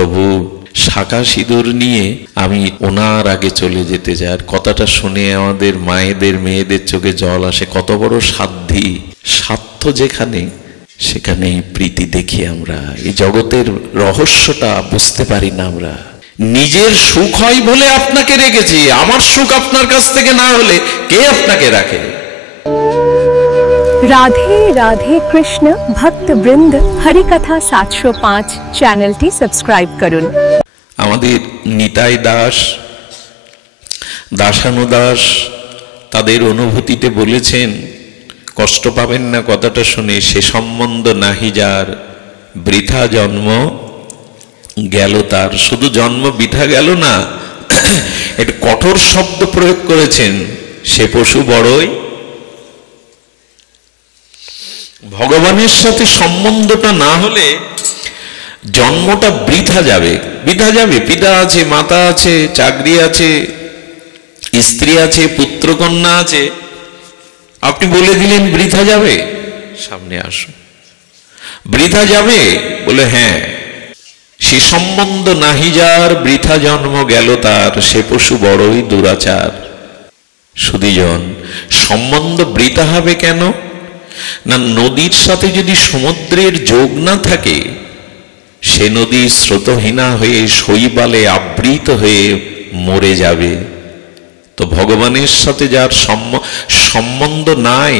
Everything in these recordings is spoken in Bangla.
প্রভু শাঁখা সিঁদুর নিয়ে আমি ওনার আগে চলে যেতে চাই। আর কথাটা শুনে আমাদের মায়েদের মেয়েদের চোখে জল আসে। কত বড় সাধ্যি, স্বার্থ যেখানে সেখানেই প্রীতি দেখি আমরা। এই জগতের রহস্যটা বুঝতে পারি না আমরা। নিজের সুখ হয় বলে আপনাকে রেখেছি, আমার সুখ আপনার কাছ থেকে না হলে কে আপনাকে রাখে? রাধে রাধে কৃষ্ণ ভক্ত বৃন্দ, হরিকথা 705 চ্যানেলটি সাবস্ক্রাইব করুন। আমাদের নিতাই দাস, দাসানুদাস তাদের অনুভূতিতে বলেছেন, কষ্ট পাবেন না কথাটা শুনে, সে সম্বন্ধ নাহি যার, বৃথা জন্ম গেল তার। শুধু জন্ম বৃথা গেল না, একটা কঠোর শব্দ প্রয়োগ করেছেন, সে পশু বড়ই। ভগবানের সাথে সম্বন্ধটা না হলে জন্মটা বৃথা যাবে, বৃথা যাবে। পিতা আছে, মাতা আছে, চাকরি আছে, স্ত্রী আছে, পুত্রকন্যা আছে, আপনি বলে দিলেন বৃথা যাবে? সামনে আসুন, বৃথা যাবে? বলে হ্যাঁ। সে সম্বন্ধ নাহি যার, বৃথা জন্ম গেল তার, সে পশু বড়ই দুরাচার। সুধীজন, সম্বন্ধ বৃথা হবে কেন না? নদীর সাথে যদি সমুদ্রের যোগ না থাকে, সে নদী স্রোতহীনা হয়ে শৈবালে আবৃত হয়ে মরে যাবে। তো ভগবানের সাথে যার সম্বন্ধ নাই,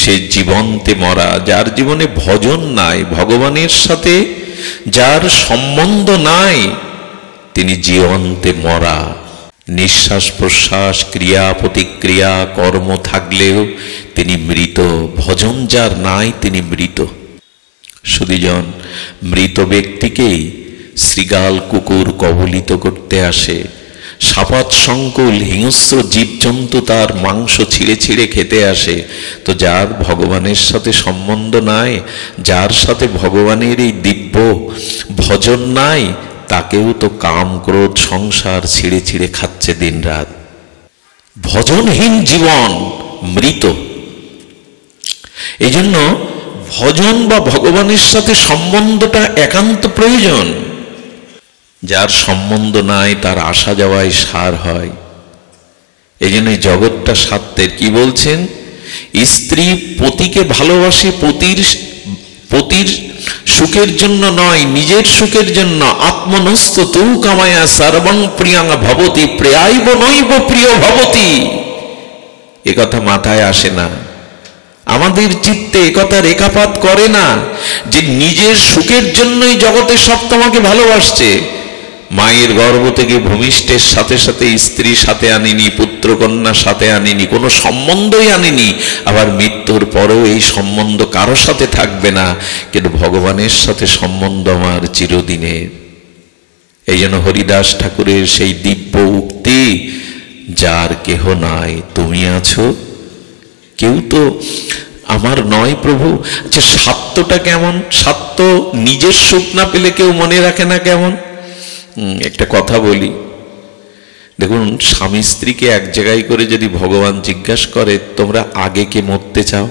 সে জীবন্তে মরা। যার জীবনে ভজন নাই, ভগবানের সাথে যার সম্বন্ধ নাই, তিনি জীবন্তে মরা। নিঃশ্বাস প্রশ্বাস, ক্রিয়া প্রতিক্রিয়া, কর্ম থাকলেও তিনি মৃত। ভজন যার নাই, তিনি মৃত। সুধীজন, মৃত ব্যক্তিকেই শৃগাল কুকুর কবলিত করতে আসে, সাপাত সংকুল হিংস্র জীবজন্তু তার মাংস ছিঁড়ে ছিঁড়ে খেতে আসে। তো যার ভগবানের সাথে সম্বন্ধ নাই, যার সাথে ভগবানের এই দিব্য ভজন নাই, তাকেও তো কাম ক্রোধ সংসার ছিঁড়ে ছিঁড়ে খাচ্ছে দিন রাত। ভজনহীন জীবন মৃত। এই জন্য ভজন বা ভগবানের সাথে সম্বন্ধটা একান্ত প্রয়োজন। যার সম্বন্ধ নাই, তার আসা যাওয়ায় সার হয়। এই জন্য জগৎটা স্বার্থের। কি বলছেন? স্ত্রী পতিকে ভালোবাসে পতির সুখের জন্য নয়, নিজের সুখের জন্য। আত্মনস্ত তু কামায়া সর্বং প্রিয়াং ভবতি, প্রিয়াইব নৈব প্রিয় ভবতি। এ কথা মাথায় আসে না, আমাদের চিত্তে একথা রেখাপাত করে না যে নিজের সুখের জন্যই জগতের সব তোমাকে ভালোবাসছে। মায়ের গর্ভ থেকে ভূমিষ্ঠের সাথে সাথে স্ত্রী সাথে আনিনি, পুত্রকন্যা সাথে আনিনি, কোনো সম্বন্ধই আনিনি। আবার মৃত্যুর পরেও এই সম্বন্ধ কারো সাথে থাকবে না, কিন্তু ভগবানের সাথে সম্বন্ধ আমার চিরদিনের। এই জন্য হরিদাস ঠাকুরের সেই দিব্য উক্তি, যার কেহ নাই তুমি আছো। কেউ তো আমার নয় প্রভু। আচ্ছা, স্বার্থটা কেমন? স্বার্থ নিজের সুখ না পেলে কেউ মনে রাখে না কেমন? একটা কথা বলি, দেখুন, স্বামী স্ত্রীকে এক জায়গায় করে যদি ভগবান জিজ্ঞাসা করে, তোমরা আগে কে মরতে চাও?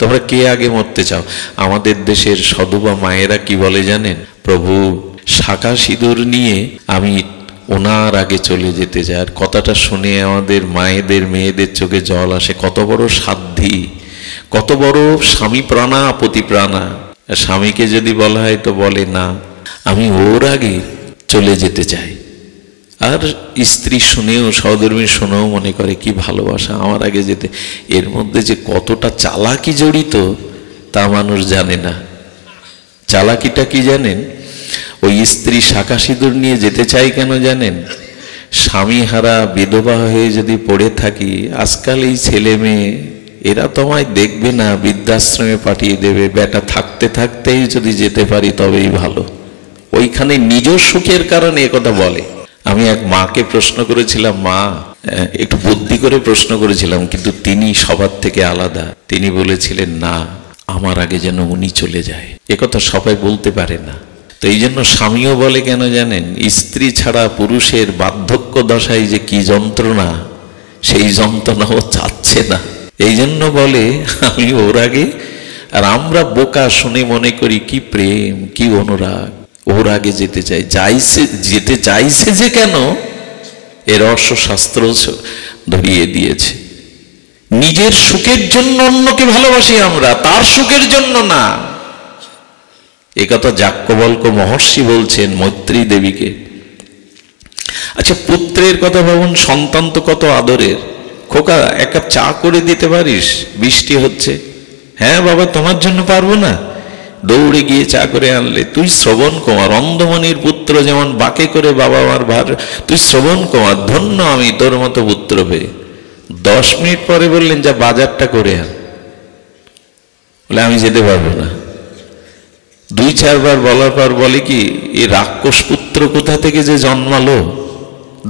তোমরা কে আগে মরতে চাও? আমাদের দেশের সধবা মায়েরা কি বলে জানেন? প্রভু শাঁখা সিঁদুর নিয়ে আমি ওনার আগে চলে যেতে চাই। আর কথাটা শুনে আমাদের মায়েদের মেয়েদের চোখে জল আসে। কত বড় সাধ্যি, কত বড় স্বামী প্রাণা পতি প্রাণা। স্বামীকে যদি বলা হয় তো বলে না, আমি ওর আগে চলে যেতে চাই। আর স্ত্রী শুনেও, সহধর্মী শুনেও মনে করে কি ভালোবাসা, আমার আগে যেতে। এর মধ্যে যে কতটা চালাকি জড়িত তা মানুষ জানে না। চালাকিটা কি জানেন? ওই স্ত্রী শাঁখা সিঁদুর নিয়ে যেতে চাই কেন জানেন? স্বামী হারা বিধবা হয়ে যদি পড়ে থাকি, আজকাল এই ছেলে মেয়ে এরা তোমায় দেখবে না, বৃদ্ধাশ্রমে পাঠিয়ে দেবে। বেটা থাকতে থাকতেই যদি যেতে পারি তবেই ভালো। ওইখানে নিজ সুখের কারণে একথা বলে। আমি এক মাকে প্রশ্ন করেছিলাম, মা, একটু বুদ্ধি করে প্রশ্ন করেছিলাম, কিন্তু তিনি সবার থেকে আলাদা। তিনি বলেছিলেন, না, আমার আগে যেন উনি চলে যায়। একথা সবাই বলতে পারে না। তো এই জন্য স্বামীও বলে কেন জানেন? স্ত্রী ছাড়া পুরুষের বার্ধক্য দশায় যে কি যন্ত্রণা, সেই যন্ত্রণাও চাচ্ছে না। এই জন্য বলে আমি ওর আগে। আর আমরা বোকা শুনে মনে করি কি প্রেম, কি অনুরাগ। ওর আগে যেতে যেতে চাইছে যে কেন, এর রহস্য শাস্ত্র ধরিয়ে দিয়েছে। নিজের সুখের জন্য অন্যকে ভালোবাসি আমরা, তার সুখের জন্য না। এ কথা যাজ্ঞবল্ক্য মহর্ষি বলছেন মৈত্রী দেবীকে। আচ্ছা, পুত্রের কথা ভাবুন, সন্তান তো কত আদরের। খোকা, এক কাপ চা করে দিতে পারিস, বৃষ্টি হচ্ছে। হ্যাঁ বাবা, তোমার জন্য পারবো না। দৌড়ে গিয়ে চা করে আনলে। তুই শ্রবণ কুমার, অন্ধমণির পুত্র যেমন বাঁকে করে বাবা মার ভার, তুই শ্রবণ কুমার, ধন্য আমি তোর মতো পুত্র পেয়ে। 10 মিনিট পরে বললেন যা বাজারটা করে আন। বলে আমি যেতে পারবো না। 2-4 বার বলার পর বলে কি, এই রাক্ষস পুত্র কোথা থেকে যে জন্মালো,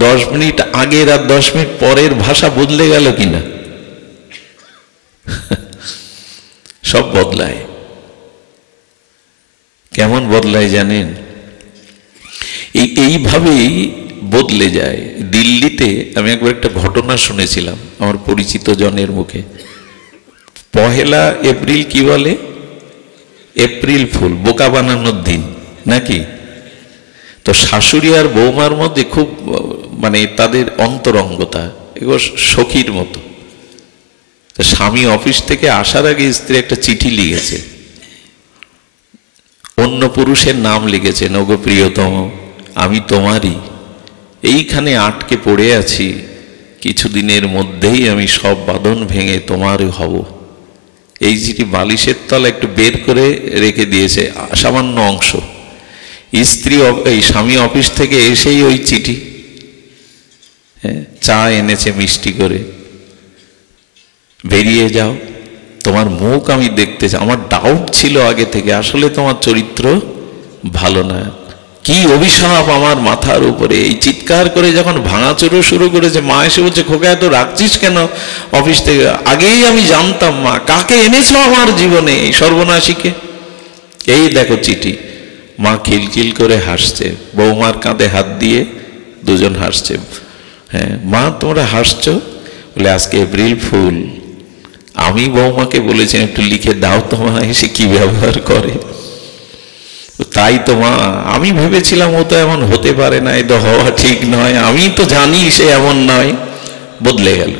10 মিনিট আগের আর 10 মিনিট পরের ভাষা বদলে গেল কিনা। সব বদলায়। কেমন বদলায় জানেন? এইভাবেই বদলে যায়। দিল্লিতে আমি একবার একটা ঘটনা শুনেছিলাম আমার পরিচিত জনের মুখে। 1 এপ্রিল কি বলে? এপ্রিল ফুল, বোকা বানানোর দিন নাকি। তো শাশুড়ি আর বৌমার মধ্যে খুব মানে তাদের অন্তরঙ্গতা, এগুলো সখীর মতো। তো স্বামী অফিস থেকে আসার আগে স্ত্রী একটা চিঠি লিখেছে, অন্য পুরুষের নাম লিখেছেন, ওগো প্রিয়তম, আমি তোমারই, এইখানে আটকে পড়ে আছি, কিছুদিনের মধ্যেই আমি সব বাঁধন ভেঙে তোমারই হব। এই চিঠি বালিশের তলা একটু বের করে রেখে দিয়েছে, সামান্য অংশ। স্ত্রী এই স্বামী অফিস থেকে এসেই ওই চিঠি, চা এনেছে মিষ্টি করে, বেরিয়ে যাও, তোমার মুখ আমি দেখতে চাই। আমার ডাউট ছিল আগে থেকে, আসলে তোমার চরিত্র ভালো না। কি অভিশাপ আমার মাথার উপরে। এই চিৎকার করে যখন ভাঙাচোরো শুরু করেছে, মা এসে বলছে, খোকা এত রাখছিস কেন অফিস থেকে? আগেই আমি জানতাম মা, কাকে এনেছো আমার জীবনে, এই সর্বনাশীকে। এই দেখো চিঠি। মা খিলখিল করে হাসছে, বৌমার কাঁধে হাত দিয়ে দুজন হাসছে। হ্যাঁ মা, তোমরা হাসছো? বলে আজকে এপ্রিল ফুল, আমি বৌমাকে বলেছি একটু লিখে দাও, তোমার এসে কি ব্যবহার করে। তাই তো মা, আমি ভেবেছিলাম ও তো এমন হতে পারে না, এ তো হওয়া ঠিক নয়, আমি তো জানি সে এমন নয়। বদলে গেল।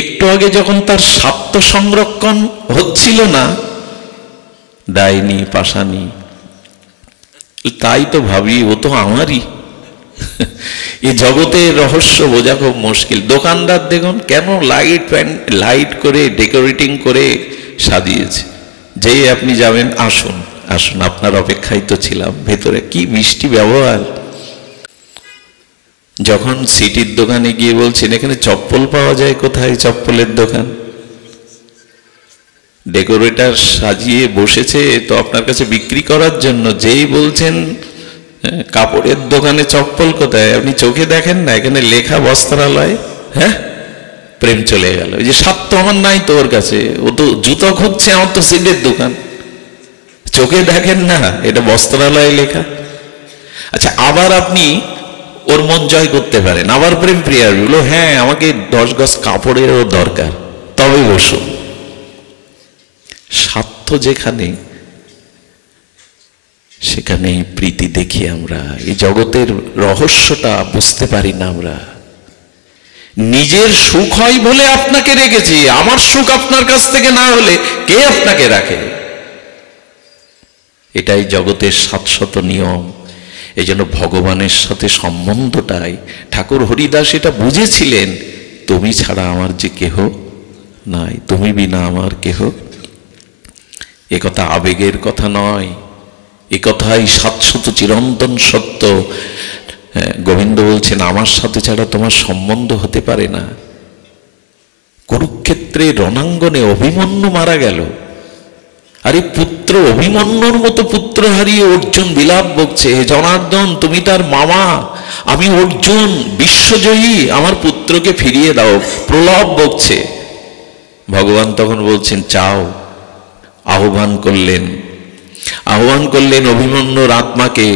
একটু আগে যখন তার স্বার্থ সংরক্ষণ হচ্ছিল না, ডাইনি পাশানি, তাই তো ভাবি ও তো আমারই। এই জগতের রহস্য বোঝা খুব মুশকিল। দোকানদার দেখুন কেন লাইট করে ডেকোরেটিং করে সাজিয়েছে, যেই আপনি যাবেন, আসুন আসুন আপনার অপেক্ষায় তো ছিলাম, ভেতরে কি মিষ্টি ব্যবহার। যখন সিটির দোকানে গিয়ে বলছেন এখানে চপ্পল পাওয়া যায়, কোথায় চপ্পলের দোকান? ডেকোরেটর সাজিয়ে বসেছে তো আপনার কাছে বিক্রি করার জন্য। যেই বলছেন কাপড়ের দোকানে চপ্পল কোথায়, আপনি চোখে দেখেন না, এখানে লেখা বস্ত্রালয়। হ্যাঁ, প্রেম চলে গেল। এই যে স্বার্থ আমার নাই তোর কাছে, ও তো জুতো খুঁজছে, আমার তো সিলের দোকান। চোখে দেখেন না, এটা বস্ত্রালয় লেখা। আচ্ছা, আবার আপনি ওর মন জয় করতে পারেন, আবার প্রেম প্রিয়ার বলো, হ্যাঁ আমাকে 10 গজ কাপড়েরও দরকার, তবে বসুন। স্বার্থ যেখানে, সেখানেই প্রীতি দেখি আমরা। এই জগতের রহস্যটা বুঝতে পারি না আমরা। নিজের সুখ হয় বলে আপনাকে রেখেছি, আমার সুখ আপনার কাছ থেকে না হলে কে আপনাকে রাখে? এটাই জগতের শাশ্বত নিয়ম। এই জন্য ভগবানের সাথে সম্বন্ধটাই, ঠাকুর হরিদাস এটা বুঝেছিলেন, তুমি ছাড়া আমার যে কেহ নাই, তুমি বিনা আমার কেহ। এ কথা আবেগের কথা নয়, এ কথাই শাশ্বত চিরন্তন সত্য। গোবিন্দ বলছেন আমার সাথে ছাড়া তোমার সম্বন্ধ হতে পারে না। কুরুক্ষেত্রে রণাঙ্গনে অভিমন্যু মারা গেল, আরে পুত্র অভিমন্যুর মতো পুত্র হারিয়ে অর্জুন বিলাপ বকছে, হে জনার্দন তুমি তার মামা, আমি অর্জুন বিশ্বজয়ী, আমার পুত্রকে ফিরিয়ে দাও। প্রলাপ বকছে। ভগবান তখন বলছেন চাও। আহ্বান করলেন অভিমন্যুর আত্মাকে।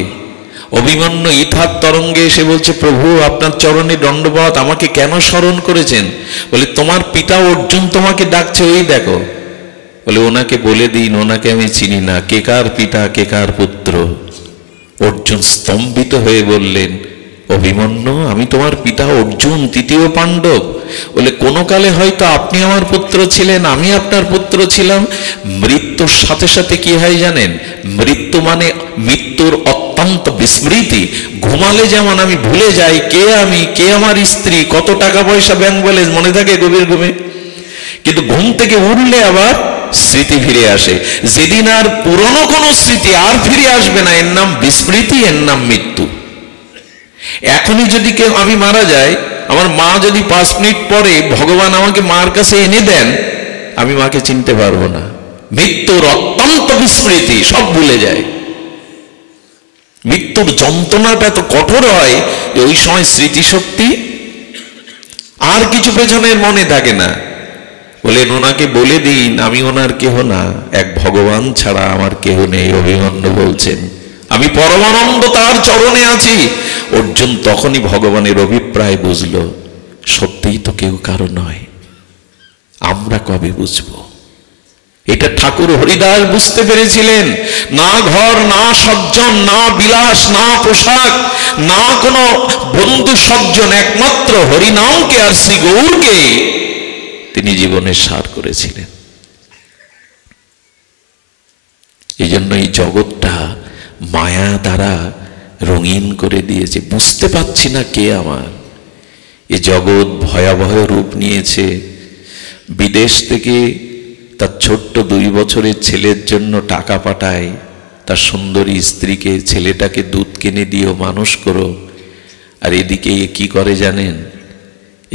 অভিমন্যু ইথার তরঙ্গে এসে বলছে, প্রভু আপনার চরণে দণ্ডবৎ, আমাকে কেন স্মরণ করেছেন? বলে তোমার পিতা অর্জুন তোমাকে ডাকছে, ওই দেখো। বলে ওনাকে বলে দিন, ওনাকে আমি চিনি না, কে কার পিতা কে কার পুত্র। অর্জুন স্তম্ভিত হয়ে বললেন, অভিমন্যু, আমি তোমার পিতা অর্জুন, তৃতীয় পাণ্ডব। বলে কোনো কালে হয়তো আপনি আমার পুত্র ছিলেন, আমি আপনার পুত্র ছিলাম। মৃত্যুর সাথে সাথে কি হয় জানেন? মৃত্যু মানে মৃত্যুর অত্যন্ত বিস্মৃতি। ঘুমালে যেমন আমি ভুলে যাই কে আমি, কে আমার স্ত্রী, কত টাকা পয়সা ব্যাংক ব্যালেন্স মনে থাকে গভীর ঘুমে, কিন্তু ঘুম থেকে উঠলে আবার স্মৃতি ফিরে আসে। যেদিন আর পুরনো কোনো স্মৃতি আর ফিরে আসবে না, এর নাম বিস্মৃতি, এর নাম মৃত্যু। এখনই যদি কেউ, আমি মারা যাই, আমার মা যদি 5 মিনিট পরে ভগবান আমাকে মার কাছে এনে দেন, আমি মাকে চিনতে পারবো না। মৃত্যুর অত্যন্ত বিস্মৃতি, সব ভুলে যায়। মৃত্যুর যন্ত্রণাটা তো কঠোর হয় যে ওই সময় স্মৃতিশক্তি আর কিছু পেছনের মনে থাকে না। বলেন ওনাকে বলে দিন আমি ওনার কেহ না, এক ভগবান ছাড়া আমার কেহ নেই। অভিমন্যু বলছেন আমি পরমানন্দ তার চরণে আছি। অর্জুন তখনই ভগবানের অভিপ্রায় বুঝল, সত্যিই তো কেউ কারো নয়। আমরা কবে বুঝবো? এটা ঠাকুর হরিদাস বুঝতে পেরেছিলেন। না ঘর, না সজ্জন, না বিলাস, না পোশাক, না কোনো বন্ধু সজ্জন, একমাত্র হরিনামকে আর শ্রী গৌরকে তিনি জীবনের সার করেছিলেন। এই জন্য এই জগৎটা মায়া দ্বারা রঙিন করে দিয়েছে। বুঝতে পারছি না কে আমার। এই জগৎ ভয়াবহ রূপ নিয়েছে। বিদেশ থেকে তার ছোট্ট 2 বছরের ছেলের জন্য টাকা পাঠায়, তার সুন্দরী স্ত্রীকে, ছেলেটাকে দুধ কিনে দিও, মানুষ করো। আর এদিকে কি করে জানেন?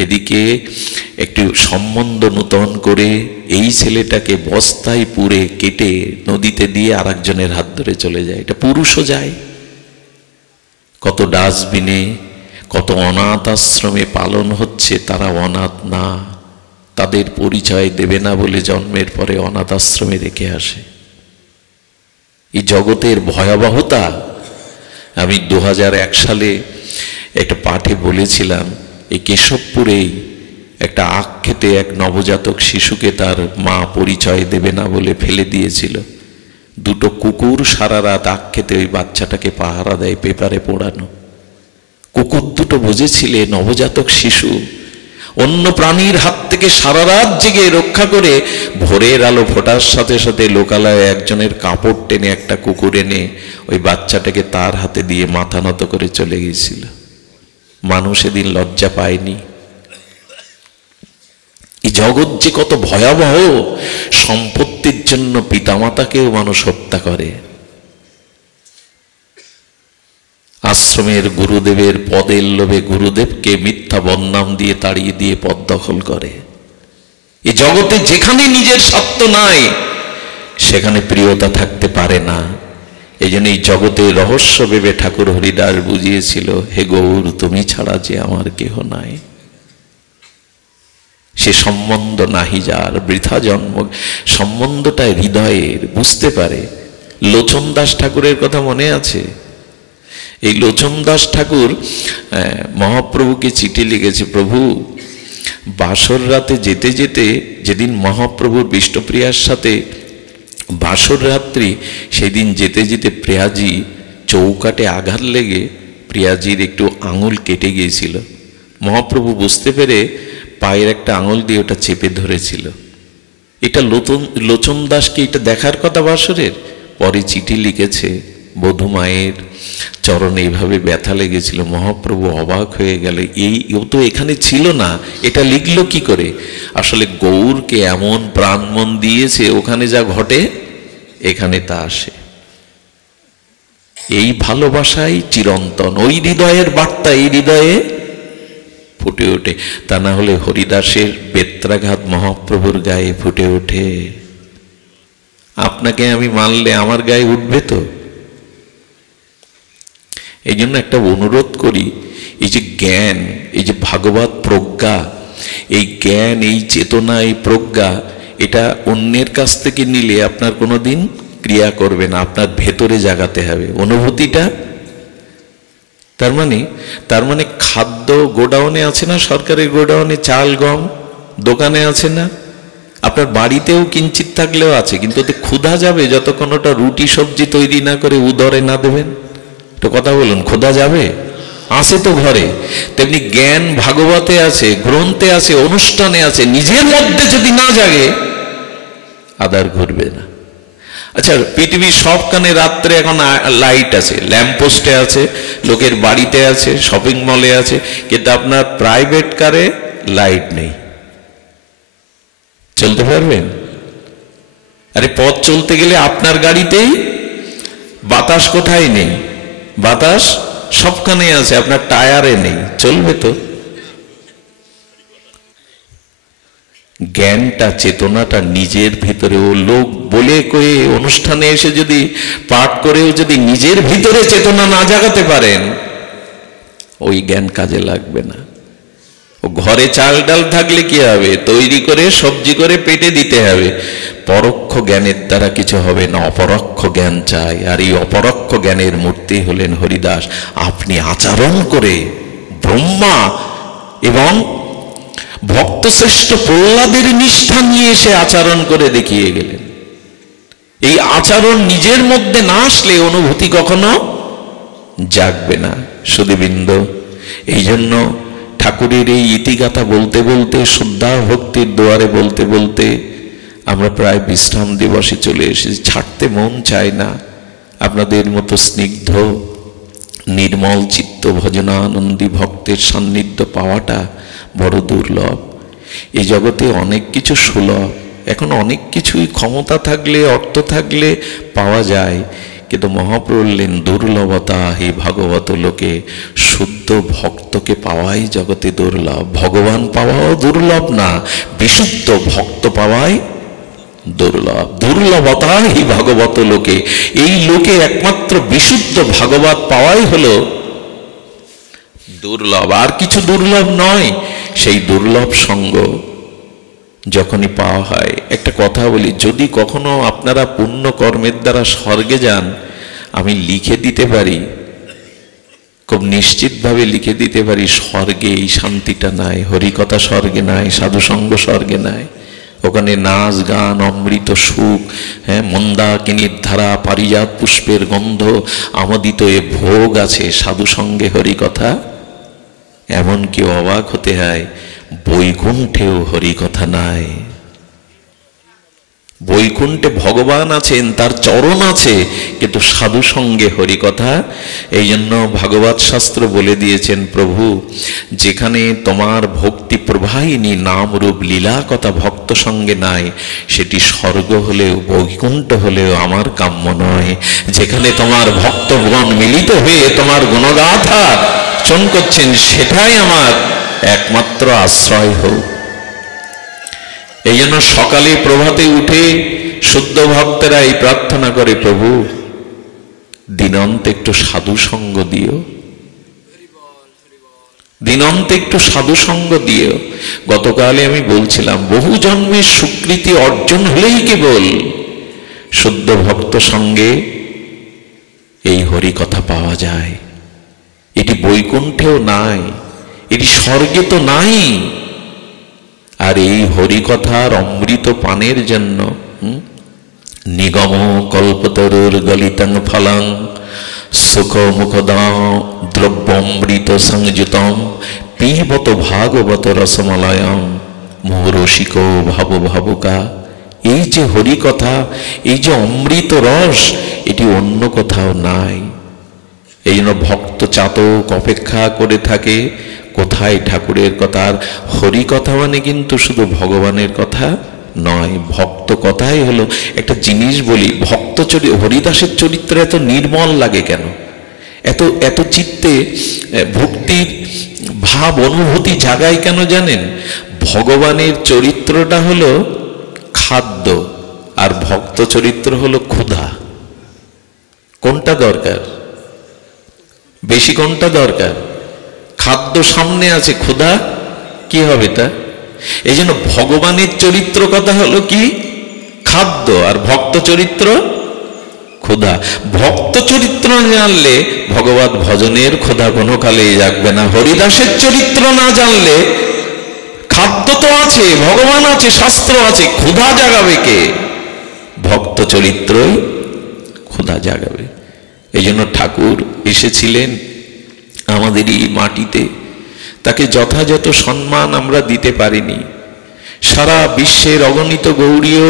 এদিকে একটু সম্বন্ধ নূতন করে এই ছেলেটাকে বস্তায় পুরে কেটে নদীতে দিয়ে আরেকজনের হাত ধরে চলে যায়। এটা পুরুষও যায়। কত ডাস্টবিনে, কত অনাথ আশ্রমে পালন হচ্ছে, তারা অনাথ না, তাদের পরিচয় দেবে না বলে জন্মের পরে অনাথ আশ্রমে রেখে আসে। এই জগতের ভয়াবহতা আমি 2001 সালে একটা পাঠে বলেছিলাম। এই কেশবপুরেই একটা আখ খেতে এক নবজাতক শিশুকে তার মা পরিচয় দেবে না বলে ফেলে দিয়েছিল। 2টো কুকুর সারা রাত আখ খেতে ওই বাচ্চাটাকে পাহারা দেয়, পেপারে পড়ানো। কুকুর 2টো বুঝেছিলে নবজাতক শিশু অন্য প্রাণীর হাত থেকে সারা রাত জেগে রক্ষা করে ভোরের আলো ফোটার সাথে সাথে লোকালয়ে একজনের কাপড় টেনে একটা কুকুর এনে ওই বাচ্চাটাকে তার হাতে দিয়ে মাথা নত করে চলে গিয়েছিল। মানুষ এদিন লজ্জা পায়নি। এই জগৎ যে কত ভয়াবহ। সম্পত্তির জন্য পিতামাতাকেও মানুষ হত্যা করে। আশ্রমের গুরুদেবের পদের লোভে গুরুদেবকে মিথ্যা বদনাম দিয়ে তাড়িয়ে দিয়ে পদ দখল করে। এই জগতে যেখানে নিজের স্বার্থ নাই সেখানে প্রিয়তা থাকতে পারে না। এই জন্য এই জগতের রহস্য ভেবে ঠাকুর হরিদাস বুঝিয়েছিল, হে গৌর তুমি ছাড়া যে আমার কেহ নাই। সে সম্বন্ধ নাহি যার বৃথা জন্ম। সম্বন্ধটা হৃদয়ের, বুঝতে পারে। লোচন দাস ঠাকুরের কথা মনে আছে? এই লোচন দাস ঠাকুর মহাপ্রভুকে চিঠি লিখেছে, প্রভু বাসর রাতে যেতে যেতে, যেদিন মহাপ্রভুর বিষ্ণুপ্রিয়ার সাথে বাসর রাত্রি, সেদিন যেতে যেতে প্রিয়াজি চৌকাটে আঘাত লেগে প্রিয়াজির একটু আঙুল কেটে গিয়েছিল। মহাপ্রভু বুঝতে পেরে পায়ের একটা আঙুল দিয়ে ওটা চেপে ধরেছিল। এটা লোচন দাসকে এটা দেখার কথা বাসরের। পরে চিঠি লিখেছে, বধূ মায়ের চরণে এইভাবে ব্যথা লেগেছিল। মহাপ্রভু অবাক হয়ে গেল, ও তো এখানে ছিল না, এটা লিখলো কি করে? আসলে গৌরকে এমন প্রাণ মন দিয়েছে, ওখানে যা ঘটে এখানে তা আসে। এই ভালোবাসাই চিরন্তন। ওই হৃদয়ের বার্তা এই হৃদয়ে ফুটে ওঠে। তা না হলে হরিদাসের বেত্রাঘাত মহাপ্রভুর গায়ে ফুটে ওঠে। আপনাকে আমি মানলে আমার গায়ে উঠবে তো? এই জন্য একটা অনুরোধ করি, এই যে জ্ঞান, এই যে ভাগবত প্রজ্ঞা, এই জ্ঞান, এই চেতনা, এই প্রজ্ঞা, এটা অন্যের কাছ থেকে নিলে আপনার কোনোদিন ক্রিয়া করবে না। আপনার ভেতরে জাগাতে হবে অনুভূতিটা। তার মানে খাদ্য গোডাউনে আছে না, সরকারের গোডাউনে চাল গম দোকানে আছে না, আপনার বাড়িতেও কিঞ্চিত থাকলেও আছে, কিন্তু ওতে ক্ষুধা যাবে যতক্ষণ ওটা রুটি সবজি তৈরি না করে উদরে না দেবেন। তো কথা বলুন, ক্ষুধা যাবে? আছে তো ঘরে। তেমনি জ্ঞান ভাগবতে আছে, গ্রন্থে আছে, অনুষ্ঠানে আছে, নিজের মধ্যে যদি না জাগে আদার ঘুরবে না। আচ্ছা, পৃথিবীর সবখানে রাত্রে এখন লাইট আছে, ল্যাম্পপোস্টে আছে, লোকের বাড়িতে আছে, শপিং মলে আছে, কিন্তু আপনার প্রাইভেট কারে লাইট নেই। চলতে পারবেন? আরে পথ চলতে গেলে আপনার গাড়িতেই বাতাস কোথায় নেই? বাতাস সবখানে আছে, আপনার টায়ারে নেই, চলবে তো? জ্ঞানটা, চেতনাটা নিজের ভিতরে, ও লোক বলে কয়ে অনুষ্ঠানে এসে যদি পাঠ করেও যদি নিজের ভিতরে চেতনা না জাগাতে পারেন, ওই জ্ঞান কাজে লাগবে না। ও ঘরে চাল ডাল থাকলে কি হবে? তৈরি করে সবজি করে পেটে দিতে হবে। পরোক্ষ জ্ঞানের দ্বারা কিছু হবে না, অপরোক্ষ জ্ঞান চাই। আর এই অপরোক্ষ জ্ঞানের মূর্তি হলেন হরিদাস। আপনি আচরণ করে ব্রহ্মা এবং ভক্তশ্রেষ্ঠ প্রহ্লাদের নিষ্ঠা নিয়ে এসে আচরণ করে দেখিয়ে গেলেন। এই আচরণ নিজের মধ্যে না আসলে অনুভূতি কখনো জাগবে না। সুধীবৃন্দ, এই জন্য ঠাকুরের এই ইতিগাথা বলতে বলতে, শ্রদ্ধা ভক্তির দুয়ারে বলতে বলতে আমরা প্রায় বিশ্রাম দিবসে চলে এসেছি। ছাড়তে মন চায় না। আপনাদের মতো স্নিগ্ধ নির্মল চিত্ত ভজনানন্দী ভক্তের সান্নিধ্য পাওয়াটা বড় দুর্লভ। এই জগতে অনেক কিছু সুলভ, এখন অনেক কিছুই ক্ষমতা থাকলে, অর্থ থাকলে পাওয়া যায়, কিন্তু মহাপ্রভু বললেন দুর্লভতা হে ভাগবত লোকে, শুদ্ধ ভক্তকে পাওয়াই জগতে দুর্লভ। ভগবান পাওয়াও দুর্লভ না, বিশুদ্ধ ভক্ত পাওয়াই দুর্লভ। দুর্লভতা হি ভাগবত লোকে, এই লোকে একমাত্র বিশুদ্ধ ভাগবত পাওয়াই হলো দুর্লভ, আর কিছু দুর্লভ নয়। সেই দুর্লভ সঙ্গ যখনই পাওয়া হয়, একটা কথা বলি, যদি কখনো আপনারা পুণ্য কর্মের দ্বারা স্বর্গে যান, আমি লিখে দিতে পারি, খুব নিশ্চিতভাবে লিখে দিতে পারি, স্বর্গে এই শান্তিটা নাই, হরিকথা স্বর্গে নাই, সাধুসঙ্গ স্বর্গে নাই। ওখানে নাচ গান, অমৃত সুখ, মন্দাকিনীর ধারা, পারিজাত পুষ্পের গন্ধ, আমোদিত এ ভোগ আছে, সাধুসঙ্গে হরিকথা। এমনকি অবাক হতে হয়, বৈকুণ্ঠেও হরিকথা নাই। বৈকুণ্ঠে ভগবান আছেন, তার চরণ আছে, কিন্তু সাধু সঙ্গে হরিকথা। এই জন্য ভাগবত শাস্ত্র বলে দিয়েছেন, প্রভু যেখানে তোমার ভক্তি প্রবাহিনী নাম রূপ লীলা কথা ভক্ত সঙ্গে নাই, সেটি স্বর্গ হলেও বৈকুণ্ঠ হলেও আমার কাম্য নয়। যেখানে তোমার ভক্তগণ মিলিত হয়ে তোমার গুণগাথা চন করছেন, সেটাই আমার একমাত্র আশ্রয় হোক। এই জন্য সকালে প্রভাতে উঠে শুদ্ধ ভক্তেরা এই প্রার্থনা করে, প্রভু দিনন্তে একটু সাধু সঙ্গ দিও, দিনন্তে একটু সাধু সঙ্গ দিও। গতকালে আমি বলছিলাম, বহু জন্মের স্বীকৃতি অর্জন হলেই কেবল শুদ্ধ ভক্ত সঙ্গে এই হরি কথা পাওয়া যায়। এটি বৈকুণ্ঠেও নাই, এটি স্বর্গে তো নাই। আর এই হরিকথার অমৃত পানের জন্য নিগম কল্পতরুর গলিতং ফলং সুখ মুখদা দ্রব্যমৃত সংযুতম পিবত ভাগবত রসমলয়ম মুহুরসিক ভাব ভাবুকা। এই যে হরিকথা, এই যে অমৃত রস, এটি অন্য কোথাও নাই। এই জন্য ভক্ত চাতক অপেক্ষা করে থাকে কোথায় ঠাকুরের কথা। আর হরিকথা মানে কিন্তু শুধু ভগবানের কথা নয়, ভক্ত কথাই হলো। একটা জিনিস বলি, ভক্ত হরিদাসের চরিত্র এত নির্মল লাগে কেন? এত চিত্তে ভক্তির ভাব অনুভূতি জাগায় কেন জানেন? ভগবানের চরিত্রটা হলো খাদ্য, আর ভক্ত চরিত্র হলো ক্ষুধা। কোনটা দরকার বেশি? কোনটা দরকার? খাদ্য সামনে আছে, ক্ষুধা কি হবে তা? এই জন্য ভগবানের চরিত্র কথা হলো কি? খাদ্য। আর ভক্ত চরিত্র ক্ষুধা। ভক্ত চরিত্র জানলে ভগবত ভজনের ক্ষুধা কোনো কালেই জাগবে না। হরিদাসের চরিত্র না জানলে খাদ্য তো আছে, ভগবান আছে, শাস্ত্র আছে, ক্ষুধা জাগাবে কে? ভক্ত চরিত্রই ক্ষুধা জাগাবে। এই জন্য ঠাকুর এসেছিলেন আমাদের এই মাটিতে, তাকে যথাযথ সম্মান আমরা দিতে পারিনি। সারা বিশ্বের অগণিত গৌড়ীয়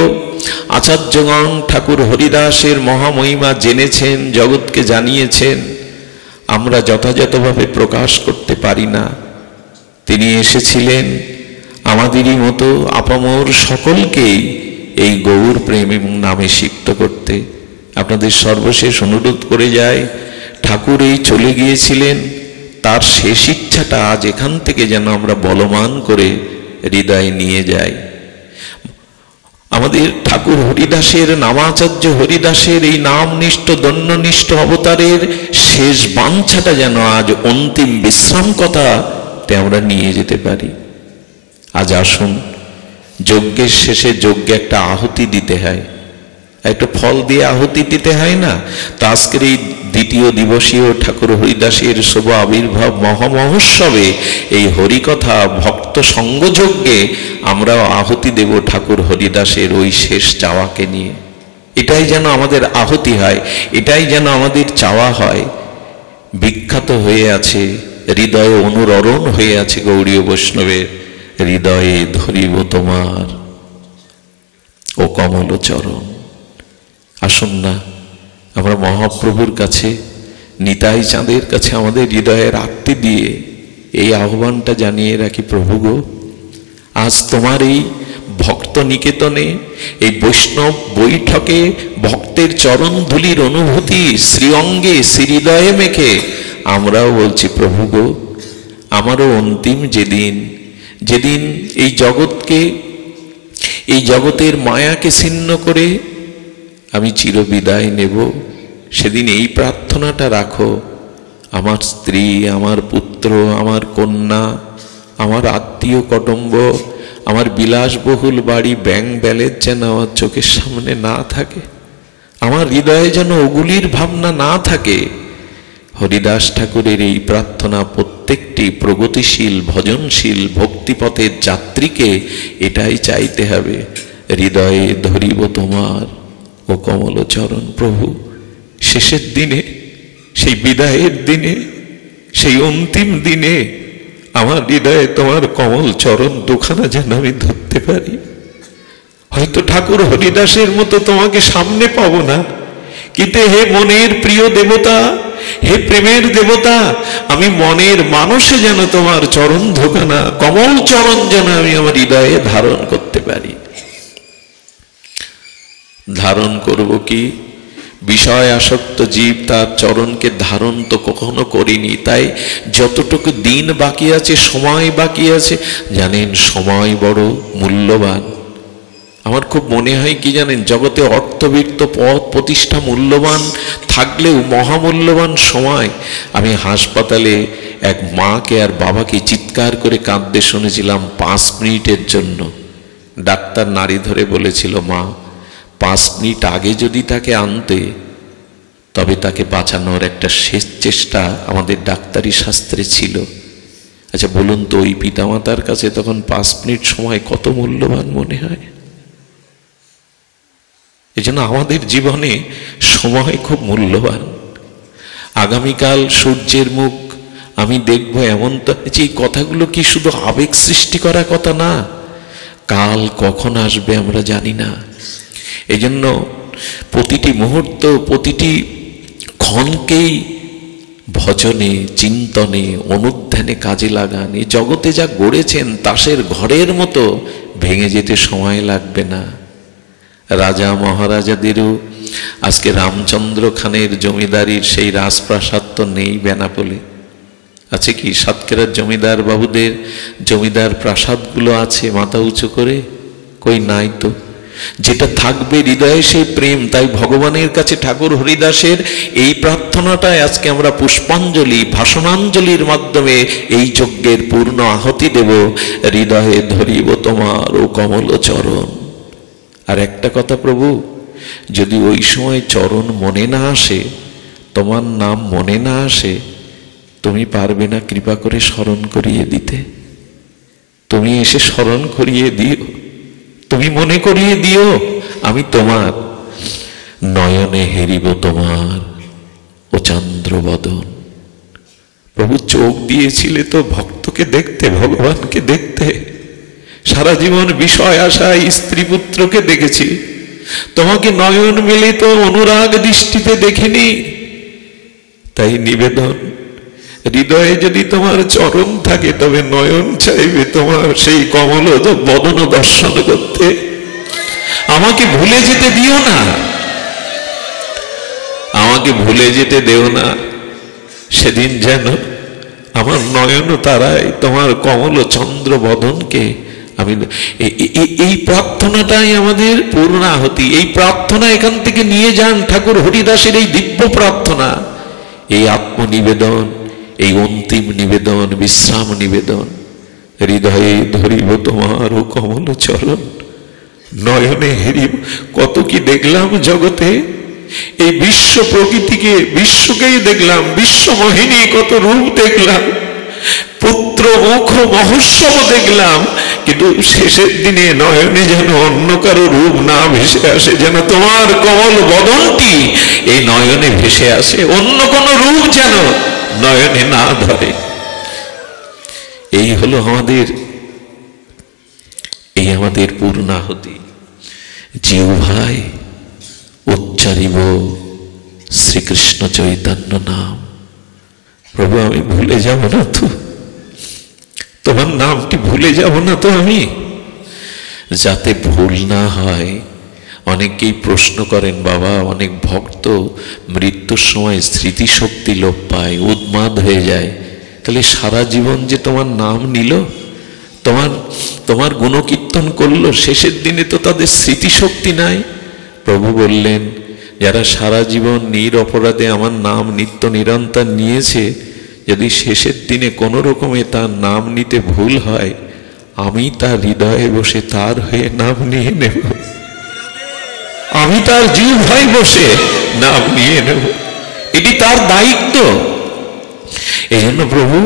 আচার্যগণ ঠাকুর হরিদাসের মহামহিমা জেনেছেন, জগৎকে জানিয়েছেন, আমরা যথাযথভাবে প্রকাশ করতে পারি না। তিনি এসেছিলেন আমাদেরই মতো আপামর সকলকেই এই গৌর প্রেম এবং নামে সিক্ত করতে। আপনাদের সর্বশেষ অনুরোধ করে যায়, ঠাকুর এই চলে গিয়েছিলেন, তার শেষ ইচ্ছাটা আজ এখান থেকে যেন আমরা বলমান করে হৃদয়ে নিয়ে যাই। আমাদের ঠাকুর হরিদাসের, নামাচার্য হরিদাসের এই নামনিষ্ঠ দণ্ডনিষ্ঠ অবতারের শেষ বাঞ্ছাটা যেন আজ অন্তিম বিশ্রাম কথাতে আমরা নিয়ে যেতে পারি। আজ আসুন, যজ্ঞের শেষে যজ্ঞে একটা আহুতি দিতে হয়, একটা ফল দিয়ে আহুতি দিতে হয় না? তো আজকের এই দ্বিতীয় দিবসীয় ঠাকুর হরিদাসের শুভ আবির্ভাব মহামহোৎসবে এই হরিকথা ভক্ত সঙ্গযজ্ঞে আমরা আহুতি দেব ঠাকুর হরিদাসের ওই শেষ চাওয়াকে নিয়ে। এটাই যেন আমাদের আহুতি হয়, এটাই যেন আমাদের চাওয়া হয়। বিখ্যাত হয়ে আছে, হৃদয়ে অনুরণন হয়ে আছে গৌড়ীয় বৈষ্ণবের, হৃদয়ে ধরিব তোমার ও কমল চরণ। আসুন না আমরা মহাপ্রভুর কাছে, নিতাই চাঁদের কাছে আমাদের হৃদয়ের আত্মী দিয়ে এই আহ্বানটা জানিয়ে রাখি, প্রভু গো, আজ তোমার এই ভক্ত নিকেতনে, এই বৈষ্ণব বৈঠকে ভক্তের চরণ ধুলির অনুভূতি শ্রীঅঙ্গে শ্রীহৃদয়ে মেখে আমরাও বলছি, প্রভু গো, আমারও অন্তিম যেদিন এই জগৎকে, এই জগতের মায়াকে ছিন্ন করে আমি চিরবিদায় নেব, সেদিন এই প্রার্থনাটা রাখো, আমার স্ত্রী, আমার পুত্র, আমার কন্যা, আমার আত্মীয় কুটুম্ব, আমার বিলাসবহুল বাড়ি, ব্যাংক ব্যালেন্স যেন আমার চোখের সামনে না থাকে, আমার হৃদয়ে যেন ওগুলির ভাবনা না থাকে। হরিদাস ঠাকুরের এই প্রার্থনা প্রত্যেকটি প্রগতিশীল ভজনশীল ভক্তিপথের যাত্রীকে এটাই চাইতে হবে, হৃদয়ে ধরিব তোমার ও কমল চরণ। প্রভু, শেষের দিনে, সেই বিদায়ের দিনে, সেই অন্তিম দিনে আমার হৃদয়ে তোমার কমল চরণ দুখানা যেন আমি ধরতে পারি। হয়তো ঠাকুর হরিদাসের মতো তোমাকে সামনে পাবো না, কিন্তু হে মনের প্রিয় দেবতা, হে প্রেমের দেবতা, আমি মনের মানুষে যেন তোমার চরণ ধোকানা, কমল চরণ যেন আমি আমার হৃদয়ে ধারণ করতে পারি। ধারণ করব কি? বিষয় আসক্ত জীব তার চরণকে ধারণ তো কখনো করিনি। তাই যতটুকু দিন বাকি আছে, সময় বাকি আছে, জানেন সময় বড় মূল্যবান। আমার খুব মনে হয় কি জানেন, জগতে অর্থবিত্ত পদ প্রতিষ্ঠা মূল্যবান থাকলেও মহামূল্যবান সময়। আমি হাসপাতালে এক মাকে আর বাবাকে চিৎকার করে কাঁদতে শুনেছিলাম 5 মিনিটের জন্য। ডাক্তার নাড়ি ধরে বলেছিল, মা 5 মিনিট আগে যদি তাকে আনতে, তবে তাকে বাঁচানোর একটা শেষ চেষ্টা আমাদের ডাক্তারি শাস্ত্রে ছিল। আচ্ছা বলুন তো, ওই পিতামাতার কাছে তখন 5 মিনিট সময় কত মূল্যবান মনে হয়? এজন্য আমাদের জীবনে সময় খুব মূল্যবান। আগামীকাল সূর্যের মুখ আমি দেখব, এমন তো যে এই কথাগুলো কি শুধু আবেগ সৃষ্টি করা কথা না, কাল কখন আসবে আমরা জানি না। এজন্য প্রতিটি মুহূর্ত, প্রতিটি ক্ষণকেই ভজনে, চিন্তনে, অনুধ্যানে কাজে লাগান। এই জগতে যা গড়েছেন তাসের ঘরের মতো ভেঙে যেতে সময় লাগবে না। রাজা মহারাজাদেরও আজকে রামচন্দ্র খানের জমিদারির সেই রাজপ্রাসাদ তো নেই বেনাপোলে, আছে কি? সাতক্ষীরার জমিদার বাবুদের জমিদার প্রাসাদগুলো আছে মাথা উঁচু করে, কই নাই তো। যেটা থাকবে হৃদয়ে সেই প্রেম। তাই ভগবানের কাছে ঠাকুর হরিদাসের এই প্রার্থনাটাই আজকে আমরা পুষ্পাঞ্জলি, ভাষণাঞ্জলির মাধ্যমে এই যজ্ঞের পূর্ণ আহুতি দেব, হৃদয়ে ধরিব তোমার ও কমল চরণ। আর একটা কথা প্রভু, যদি ওই সময় চরণ মনে না আসে, তোমার নাম মনে না আসে, তুমি পারবে না কৃপা করে স্মরণ করিয়ে দিতে? তুমি এসে স্মরণ করিয়ে দিও, তুমি মনে করিয়ে দিও আমি তোমার। নয়নে হেরিব তোমার ও চন্দ্রবদন। প্রভু চোখ দিয়েছিলে তো ভক্তকে দেখতে, ভগবানকে দেখতে। সারা জীবন বিষয় আশায় স্ত্রী পুত্রকে দেখেছি, তোমাকে নয়ন মেলে তো অনুরাগ দৃষ্টিতে দেখিনি। তাই নিবেদন, হৃদয়ে যদি তোমার চরণ থাকে তবে নয়ন চাইবে তোমার সেই কমল বদন দর্শন করতে। আমাকে ভুলে যেতে দিও না, আমাকে ভুলে যেতে দেও না। সেদিন যেন আমার নয়ন তারায় তোমার কমল চন্দ্র বদনকে আমি, এই প্রার্থনাটাই আমাদের পূর্ণাহুতি। এই প্রার্থনা এখান থেকে নিয়ে যান ঠাকুর হরিদাসের এই দিব্য প্রার্থনা। এই আত্মনিবেদন, এই অন্তিম নিবেদন, বিশ্রাম নিবেদন। হৃদয়ে ধরিব তোমার ও কমল চরণ, নয়নে হেরিব। কত কি দেখলাম জগতে, এই বিশ্ব প্রকৃতিকে, বিশ্বকেই দেখলাম, বিশ্বমোহিনী কত রূপ দেখলাম, পুত্র মুখ মহোৎসব দেখলাম, কিন্তু শেষের দিনে নয়নে যেন অন্য কারো রূপ না ভেসে আসে, যেন তোমার কমল বদনটি এই নয়নে ভেসে আসে, অন্য কোন রূপ যেন নয়নে না ধরে। এই হলো আমাদের পূর্ণাহুতি। জিহ্বায় উচ্চারিব শ্রীকৃষ্ণ চৈতন্য নাম। প্রভু আমি ভুলে যাব না তো, তোমার নামটি ভুলে যাব না তো আমি। যাতে ভুল না হয়, অনেকেই প্রশ্ন করেন, বাবা অনেক ভক্ত মৃত্যুর সময় স্মৃতিশক্তি লোপ পায়, উন্মাদ হয়ে যায়, তাহলে সারা জীবন যে তোমার নাম নিল, তোমার গুণকীর্তন করলো, শেষের দিনে তো তাদের স্মৃতিশক্তি নাই। প্রভু বললেন, যারা সারা জীবন নিরপরাধে আমার নাম নিত্য নিরন্তর নিয়েছে, যদি শেষের দিনে কোনো রকমে তার নাম নিতে ভুল হয়, আমি তার হৃদয়ে বসে তার হয়ে নাম নিয়ে নেব, আমি তার জিহ্বায় বসে নাম নিয়ে নেব। এটি তার দায়িত্ব। এই জন্য প্রভু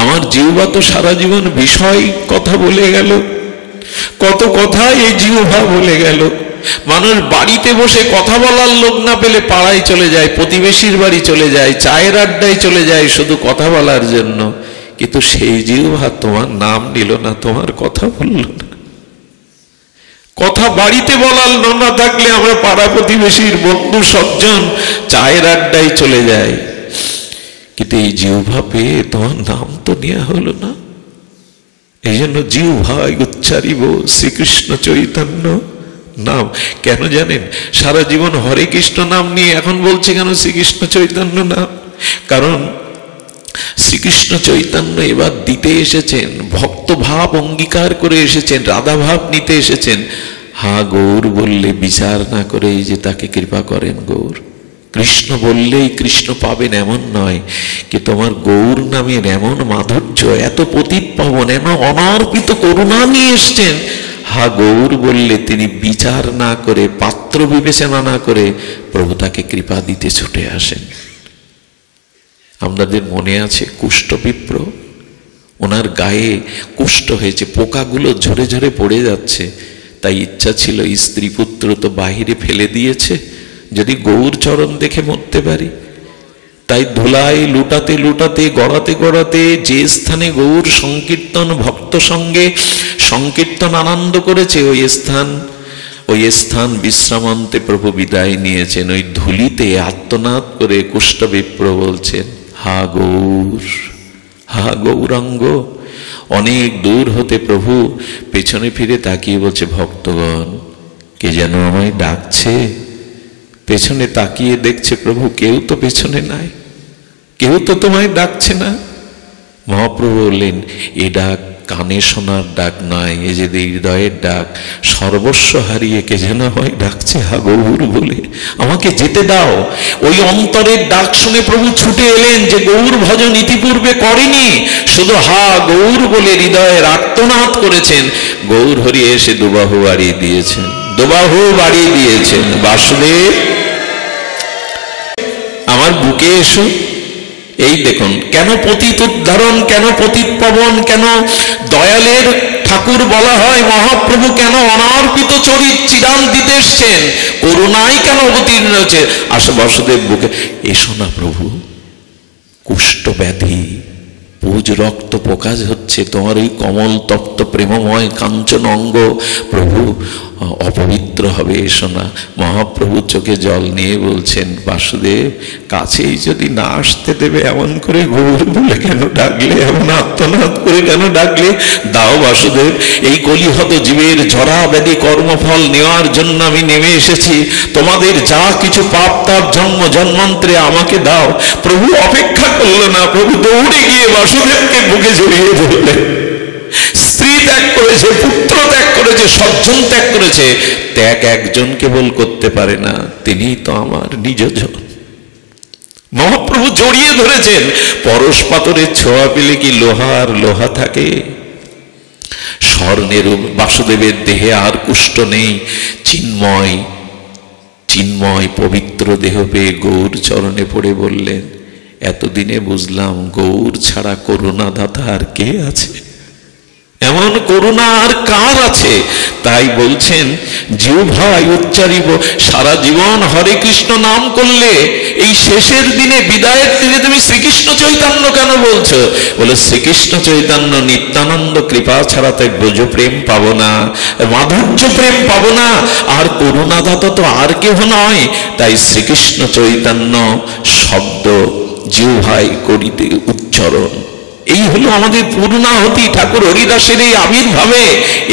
আমার জিহ্বা তো সারা জীবন বিষয় কথা বলে গেল, কত কথা এই জিহ্বা বলে গেল। মানুষ বাড়িতে বসে কথা বলার লোক না পেলে পাড়ায় চলে যায়, প্রতিবেশীর বাড়ি চলে যায়, চায়ের আড্ডায় চলে যায় শুধু কথা বলার জন্য, কিন্তু সেই জিহ্বা তোমার নাম নিল না, তোমার কথা বলল না। কথা বাড়িতে বলার না থাকলে আমরা পাড়া প্রতিবেশীর বন্ধু সজ্জন চায়ের আড্ডায় চলে যায়, কিন্তু এই জিহ্বা পেয়ে তোমার নাম তো নেওয়া হলো না। এই জন্য জিহ্বায় উচ্চারিব শ্রীকৃষ্ণ চৈতন্য নাম। কেন জানেন? সারা জীবন হরে কৃষ্ণ নাম নিয়ে এখন বলছে কেন শ্রীকৃষ্ণ চৈতন্য নাম? কারণ শ্রীকৃষ্ণ চৈতন্য এবার দিতে এসেছেন, ভক্ত ভাব অঙ্গীকার করে এসেছেন, রাধা ভাব নিতে এসেছেন। হা গৌর বললে বিচার না করেই যে তাকে কৃপা করেন গৌর। কৃষ্ণ বললেই কৃষ্ণ পাবেন এমন নয়, কি তোমার গৌর নামের এমন মাধুর্য, এত পতিত পাবন, এমন অনার্পিত করুণা নিয়ে এসছেন। হা গৌর বললে তিনি বিচার না করে, পাত্র বিবেচনা না করে প্রভু তাকে কৃপা দিতে ছুটে আসেন। আমাদের মনে আছে কুষ্ঠবিপ্র, ওনার গায়ে কুষ্ঠ হয়েছে, পোকাগুলো ঝরে ঝরে পড়ে যাচ্ছে, তাই ইচ্ছা ছিল স্ত্রী পুত্র তো বাহিরে ফেলে দিয়েছে, যদি গৌর চরণ দেখে মরতে পারি। তাই ধুলাই লুটাতে লুটাতে, গড়াতে গড়াতে যে স্থানে গৌর সংকীর্তন ভক্ত সঙ্গে সংকীর্তন আনন্দ করেছে, ওই স্থান বিশ্রামান্তে প্রভু বিদায় নিয়েছেন। ওই ধুলিতে আত্মনাদ করে কুষ্ঠবিপ্র বলছেন, হা গৌর, হা গৌরাঙ্গ। অনেক দূর হতে প্রভু পেছনে ফিরে তাকিয়ে বলছে, ভক্তগণ কে যেন আমায় ডাকছে। পেছনে তাকিয়ে দেখছে প্রভু কেউ তো পেছনে নাই, কেউ তো তোমায় ডাকছে না। মহাপ্রভু বললেন, এ ডাক কানে শোনার ডাক নয়, এ যে হৃদয়ের ডাক। সর্বস্ব হারিয়ে কে যেন আমায় ডাকছে হা গৌর বলে, আমাকে যেতে দাও। ওই অন্তরের ডাক শুনে প্রভু ছুটে এলেন, যে গৌর ভজন ইতিপূর্বে করেনি, শুধু হা গৌর বলে হৃদয়ের আর্তনাদ করেছেন। গৌর হরি এসে দুবাহু বাড়িয়ে দিয়েছেন, দুবাহু বাড়িয়ে দিয়েছেন। বাসুদেব আমার বুকে এসো, এই দেখুন, কেন পতিত উদ্ধারণ, কেন পতিত পাবন, কেন দয়ালের ঠাকুর বলা হয়, মহাপ্রভু কেন অনার্পিত চরিত চিরান দিতে এসছেন, করুণাই কেন অবতীর্ণ হয়েছে। আসো বাসুদেব বুকে, এসো না প্রভু, কুষ্ঠ ব্যাধি, পুজ রক্ত প্রকাশ হচ্ছে, তোমার ওই কমল তপ্ত প্রেমময় কাঞ্চন অঙ্গ প্রভু অপবিত্র হবে, এসো না। মহাপ্রভু চোখে জল নিয়ে বলছেন, বাসুদেব কাছেই যদি না আসতে দেবে, এমন করে গৌর বলে কেন ডাকলে, এমন আত্মনাদ করে কেন ডাকলে? দাও বাসুদেব, এই কলিহত জীবের জরা ব্যাধি কর্মফল নেওয়ার জন্য আমি নেমে এসেছি, তোমাদের যা কিছু পাপ তাপ জন্ম জন্মান্তরে আমাকে দাও। প্রভু অপেক্ষা করলো না, প্রভু দৌড়ে গিয়ে বাসুদেবকে বুকে জড়িয়ে ধরলেন। স্ত্রী ত্যাগ করেছে, পুত্র ত্যাগ করেছে, সজ্জন ত্যাগ করেছে, ত্যাগ একজন কেবল করতে পারে না, তিনি তো আমার নিজজন। মহাপ্রভু জড়িয়ে ধরেছেন। পরশ পাথরের ছোঁয়া পেলে কি লোহার লোহা থাকে? স্বর্ণের বাসুদেবের দেহে আর কুষ্ঠ নেই, চিন্ময় চিন্ময় পবিত্র দেহ পেয়ে গৌর চরণে পড়ে বললেন, এতদিনে বুঝলাম গৌর ছাড়া করুণাদাতা আর কে আছে, এমন করুণা আর কার আছে? তাই বলছেন, জিহ্বায় উচ্চারিব, সারা জীবন হরে কৃষ্ণ নাম করলে এই শেষের দিনে, বিদায়ের দিনে তুমি শ্রীকৃষ্ণ চৈতন্য কেন বলছো? বলে শ্রীকৃষ্ণ চৈতন্য নিত্যানন্দ কৃপা ছাড়া তাই ব্রজ প্রেম পাবো না, মাধুর্য প্রেম পাবো না, আর করুণাদাতা তো আর কেহ নয়। তাই শ্রীকৃষ্ণ চৈতন্য শব্দ জিহ্বায় করিতে উচ্চারণ। এই হলো আমাদের পূর্ণাহতি, ঠাকুর হরিদাসের এই আবির্ভাবে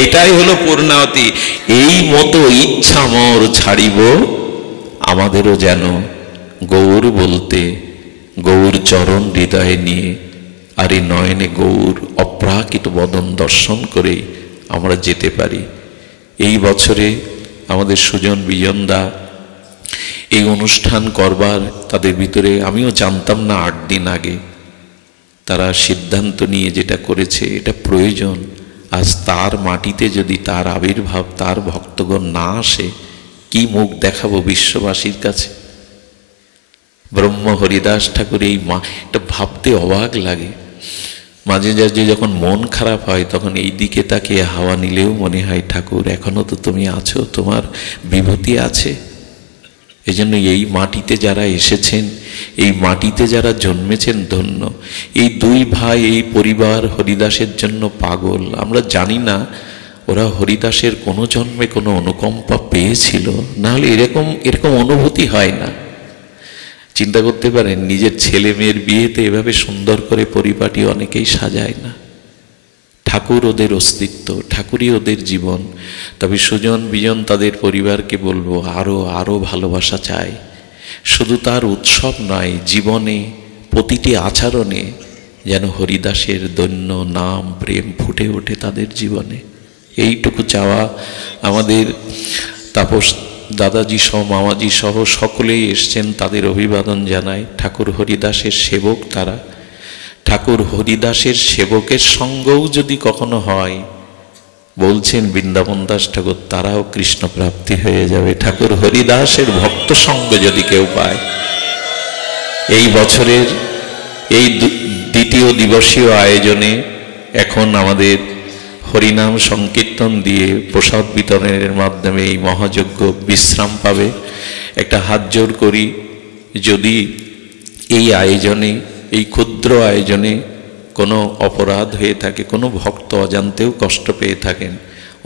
এটাই হলো পূর্ণাহতি। এই মতো ইচ্ছা মোর ছাড়িব, আমাদেরও যেন গৌর বলতে, গৌর চরণ হৃদয়ে নিয়ে, আর এই নয়নে গৌর অপ্রাকৃত বদন দর্শন করে আমরা যেতে পারি। এই বছরে আমাদের সুজন বিজনদা এই অনুষ্ঠান করবার, তাদের ভিতরে আমিও জানতাম না 8 দিন আগে, তারা সিদ্ধান্ত নিয়ে যেটা করেছে এটা প্রয়োজন। আজ তার মাটিতে যদি তার আবির্ভাব, তার ভক্তগণ না আসে, কি মুখ দেখাবো বিশ্ববাসীর কাছে? ব্রহ্ম হরিদাস ঠাকুর এই মা, এটা ভাবতে অবাক লাগে। মাঝে মাঝে যখন মন খারাপ হয়, তখন এই দিকে তাকিয়ে হাওয়া নিলেও মনে হয়, ঠাকুর এখনো তো তুমি আছো, তোমার বিভূতি আছে। এই জন্য এই মাটিতে যারা এসেছেন, এই মাটিতে যারা জন্মেছেন ধন্য। এই 2 ভাই, এই পরিবার হরিদাসের জন্য পাগল। আমরা জানি না ওরা হরিদাসের কোনো জন্মে কোনো অনুকম্পা পেয়েছিল, নাহলে এরকম অনুভূতি হয় না। চিন্তা করতে পারেন, নিজের ছেলে মেয়ের বিয়েতে এভাবে সুন্দর করে পরিপাটি অনেকেই সাজায় না। ঠাকুর ওদের অস্তিত্ব, ঠাকুরই ওদের জীবন। তবে সুজন বিজন তাদের পরিবারকে বলবো, আরো ভালোবাসা চাই। শুধু তার উৎসব নয়, জীবনে প্রতিটি আচরণে যেন হরিদাসের দৈন্য নাম প্রেম ফুটে ওঠে তাদের জীবনে। এইটুকু চাওয়া আমাদের। তাপস দাদাজি সহ মামাজি সহ সকলেই এসছেন, তাদের অভিবাদন জানায়। ঠাকুর হরিদাসের সেবক তারা। ঠাকুর হরিদাসের সেবকের সঙ্গও যদি কখনো হয়, বলছেন বৃন্দাবন দাস ঠাকুর, তারাও কৃষ্ণ প্রাপ্তি হয়ে যাবে। ঠাকুর হরিদাসের ভক্ত সঙ্গ যদি কেউ পায়। এই বছরের এই দ্বিতীয় দিবসীয় আয়োজনে এখন আমাদের হরিনাম সংকীর্তন দিয়ে প্রসাদ বিতরণের মাধ্যমে এই মহাযজ্ঞ বিশ্রাম পাবে। একটা হাত জোর করি, যদি এই আয়োজনে, এই ক্ষুদ্র আয়োজনে কোনো অপরাধ হয়ে থাকে, কোনো ভক্ত অজান্তেও কষ্ট পেয়ে থাকেন,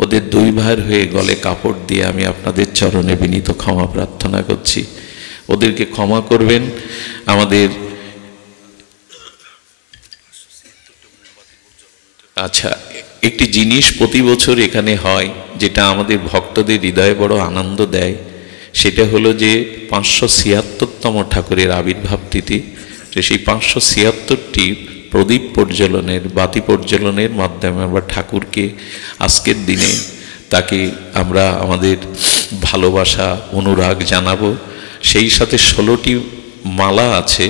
ওদের 2 ভাইয়ের হয়ে গলে কাপড় দিয়ে আমি আপনাদের চরণে বিনীত ক্ষমা প্রার্থনা করছি। ওদেরকে ক্ষমা করবেন। আমাদের আচ্ছা, একটি জিনিস প্রতি বছর এখানে হয়, যেটা আমাদের ভক্তদের হৃদয়ে বড় আনন্দ দেয়। সেটা হলো যে 576তম ঠাকুরের আবির্ভাব তিথি। সেই 576টি প্রদীপ প্রজ্বলনের, বাতি প্রজ্বলনের মাধ্যমে আমরা ঠাকুরকে আজকের দিনে তাকে আমরা আমাদের ভালোবাসা অনুরাগ জানাবো। সেই সাথে 16টি মালা আছে,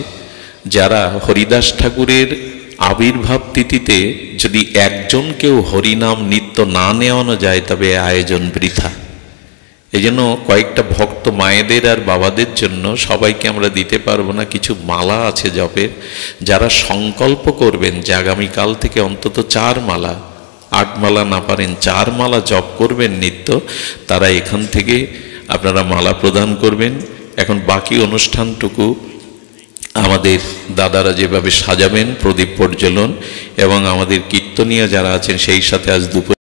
যারা হরিদাস ঠাকুরের আবির্ভাব তিথিতে যদি একজনকেও হরিনাম নিত্য না নেওয়ানো যায়, তবে আয়োজন বৃথা। এই জন্য কয়েকটা ভক্ত মায়েদের আর বাবাদের জন্য, সবাইকে আমরা দিতে পারবো না, কিছু মালা আছে জপের। যারা সংকল্প করবেন যে আগামীকাল থেকে অন্তত 4 মালা, 8 মালা না পারেন 4 মালা জপ করবেন নিত্য, তারা এখান থেকে আপনারা মালা প্রদান করবেন। এখন বাকি অনুষ্ঠানটুকু আমাদের দাদারা যেভাবে সাজাবেন, প্রদীপ প্রজ্বলন, এবং আমাদের কীর্তনীয় যারা আছেন সেই সাথে আজ দুপুর